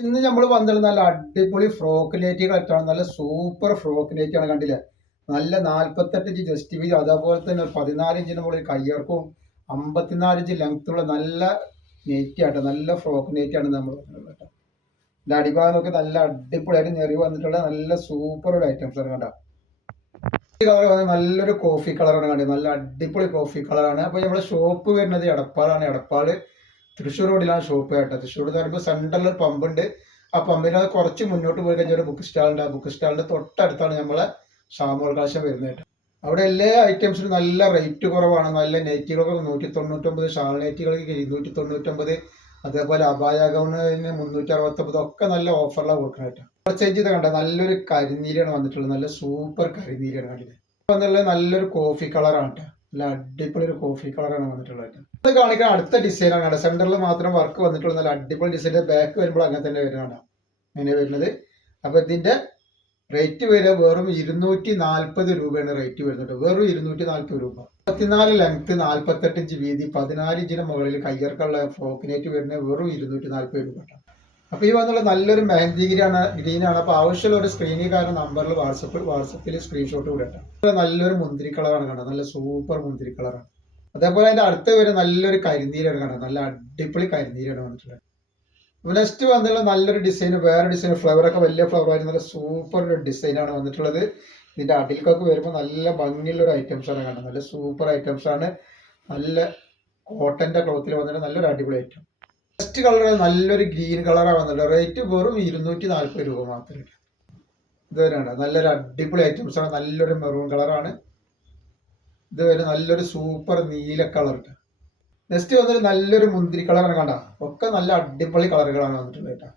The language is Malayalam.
ഇന്ന് നമ്മൾ വന്നിട്ടുള്ള നല്ല അടിപൊളി ഫ്രോക്ക് നൈറ്റികളായിട്ടാണ്. നല്ല സൂപ്പർ ഫ്രോക്ക് നൈറ്റിയാണ്. കണ്ടില്ലേ, നല്ല 48 ഇഞ്ച് ജസ്റ്റ് വീതി, അതേപോലെ തന്നെ 14 ഇഞ്ചിന് മുകളിൽ കയ്യർക്കും 54 ഇഞ്ച് ലെങ്ത്തുള്ള നല്ല നെയ്റ്റി ആട്ടോ. നല്ല ഫ്രോക്ക് നൈറ്റിയാണ് നമ്മൾ വന്നിട്ടുള്ളത് കേട്ടോ. ഇതിന്റെ അടിഭാഗമൊക്കെ നല്ല അടിപൊളിയായിട്ട് നെറിവ് വന്നിട്ടുള്ള നല്ല സൂപ്പർ ഒരു ഐറ്റംസ് ആണ് കേട്ടോ. ഈ കളർ വന്നത് നല്ലൊരു കോഫി കളറാണ് കണ്ടത്. നല്ല അടിപൊളി കോഫി കളറാണ്. അപ്പോൾ നമ്മുടെ ഷോപ്പ് വരുന്നത് എടപ്പാളാണ്. എടപ്പാള് തൃശ്ശൂർ റോഡിലാണ് ഷോപ്പ് കേട്ടോ. തൃശ്ശൂർ എന്ന് പറയുമ്പോൾ സെൻട്രലിൽ ഒരു പമ്പുണ്ട്. ആ പമ്പിന് കുറച്ച് മുന്നോട്ട് പോയി കഴിഞ്ഞാൽ ഒരു ബുക്ക് സ്റ്റാളുണ്ട്. ആ ബുക്ക് സ്റ്റാളിന്റെ തൊട്ടടുത്താണ് നമ്മളെ ഷാമോൾ കളക്ഷൻ വരുന്നത് കേട്ടോ. അവിടെ എല്ലാ ഐറ്റംസിനും നല്ല റേറ്റ് കുറവാണ്. നല്ല നെറ്റികൾക്ക് 199, ഷാൾ നെറ്റികൾക്ക് 299, അതേപോലെ അബായ ഗൗണിന് 369 ഒക്കെ നല്ല ഓഫറിലാണ് കൊടുക്കുന്നത് കേട്ടോ. പർച്ചേസ് ചെയ്ത് കണ്ട നല്ലൊരു കരിനീലയാണ് വന്നിട്ടുള്ളത്. നല്ല സൂപ്പർ കരിനീലയാണ് കണ്ടില്ലേ. വന്നിട്ടുള്ളത് നല്ലൊരു കോഫി കളറാണ് കേട്ടോ. നല്ല അടിപൊളി ഒരു കോഫി കളറാണ് വന്നിട്ടുള്ളത്. ഇത് കാണിക്കാൻ അടുത്ത ഡിസൈനാണ് കേട്ടോ. സെന്ററിൽ മാത്രം വർക്ക് വന്നിട്ടുള്ള നല്ല അടിപൊളി ഡിസൈൻ്റെ ബാക്ക് വരുമ്പോൾ അങ്ങനെ തന്നെ വരുന്നതാണ് അങ്ങനെ വരുന്നത്. അപ്പൊ ഇതിന്റെ റേറ്റ് വരിക വെറും 240 രൂപയാണ് റേറ്റ് വരുന്നത്. വെറും 240 രൂപ. 34 ലെങ്ത്, 48 ഇഞ്ച് വീതി, 14 ഇഞ്ചിന് മുകളിൽ കയ്യർക്കുള്ള ഫ്രോക്കിനേറ്റ് വരുന്നത് വെറും 240 രൂപ. അപ്പൊ ഈ വന്നുള്ള നല്ലൊരു മെഹന്തി ഗ്രീനാണ്. അപ്പൊ ആവശ്യമുള്ള ഒരു സ്ക്രീനിൽ നമ്പറിൽ വാട്സപ്പിൽ സ്ക്രീൻഷോട്ട് വിടട്ടെ. നല്ലൊരു മുന്തിരി കളറാണ് കണ്ടത്. നല്ല സൂപ്പർ മുന്തിരി കളറാണ്. അതേപോലെ അതിന്റെ അടുത്ത് വരെ നല്ലൊരു കരിനീലാണ് കണ്ടത്. നല്ല അടിപൊളി കരിനീലാണ് വന്നിട്ടുള്ളത്. നെക്സ്റ്റ് വന്നുള്ള നല്ലൊരു ഡിസൈൻ, വേറെ ഡിസൈൻ, ഫ്ലവറൊക്കെ വലിയ ഫ്ലവർ ആയിട്ട് നല്ല സൂപ്പർ ഒരു ഡിസൈനാണ് വന്നിട്ടുള്ളത്. ഇതിന്റെ അടിൽക്കൊക്കെ വരുമ്പോൾ നല്ല ഭംഗിയുള്ള ഒരു ഐറ്റംസ് ആണ് കണ്ടത്. നല്ല സൂപ്പർ ഐറ്റംസ് ആണ്. നല്ല കോട്ടന്റെ ക്ലോത്തിൽ വന്നിട്ട് നല്ലൊരു അടിപൊളി ഐറ്റം. നെക്സ്റ്റ് കളർ നല്ലൊരു ഗ്രീൻ കളറാണ് വന്നിട്ടുള്ളത്. റേറ്റ് വെറും 240 രൂപ മാത്രമേ. ഇതുവരെയാണ് നല്ലൊരു അടിപൊളി ഐറ്റംസ് ആണ്. നല്ലൊരു മെറൂൺ കളറാണ്. ഇതുവരെ നല്ലൊരു സൂപ്പർ നീല കളർ. നെക്സ്റ്റ് വന്നിട്ട് നല്ലൊരു മുന്തിരി കളറാണ് കണ്ട. ഒക്കെ നല്ല അടിപൊളി കളറുകളാണ് വന്നിട്ടുള്ളത് കേട്ടോ.